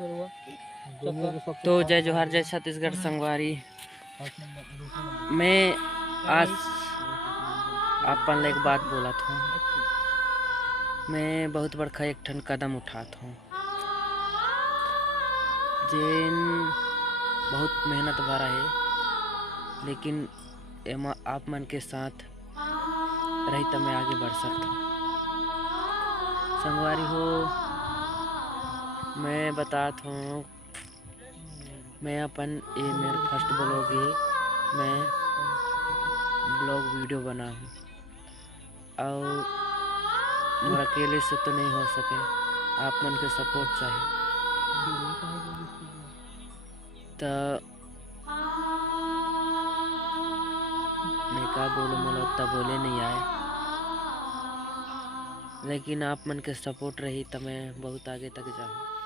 तो जय जोहार, जय छत्तीसगढ़ संगवारी। मैं आज अपन एक बात बोला था। मैं बहुत बड़का एक ठन कदम उठात हूँ, जेन बहुत मेहनत भरा है, लेकिन एमा आप मन के साथ रही तो मैं आगे बढ़ सकता हूँ। संगवारी हो, मैं बताता हूँ, मैं अपन ये मेरा फर्स्ट ब्लॉग है। मैं ब्लॉग वीडियो बना हूँ और मेरा अकेले से तो नहीं हो सके, आप मन के सपोर्ट चाहिए। तो मैं क्या बोलूँ, मोला उतना बोले नहीं आए, लेकिन आप मन के सपोर्ट रही तो मैं बहुत आगे तक जाऊँ।